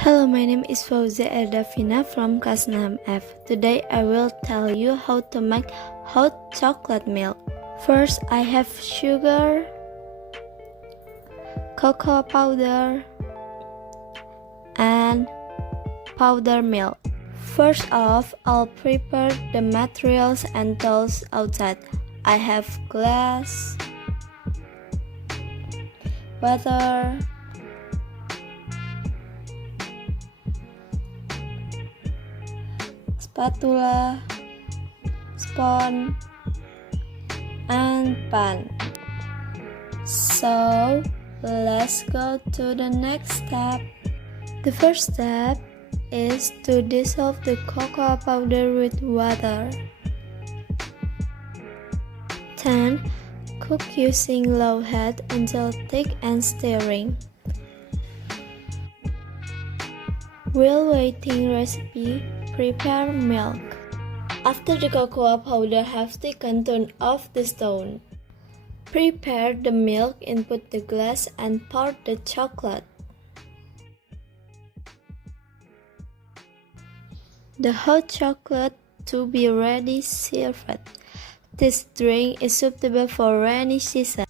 Hello, my name is Fauziah Earlydafina from class 9F. Today I will tell you how to make hot chocolate milk. First, I have sugar, cocoa powder, and powder milk. First off, I'll prepare the materials and tools outside. I have glass, water, spatula, spoon, and pan. So let's go to the next step. The first step is to dissolve the cocoa powder with water. Then cook using low heat until thick and stirring. While waiting recipe, prepare milk. After the cocoa powder has thickened, turn off the stove. Prepare the milk, input the glass, and pour the chocolate. The hot chocolate to be ready served. This drink is suitable for rainy season.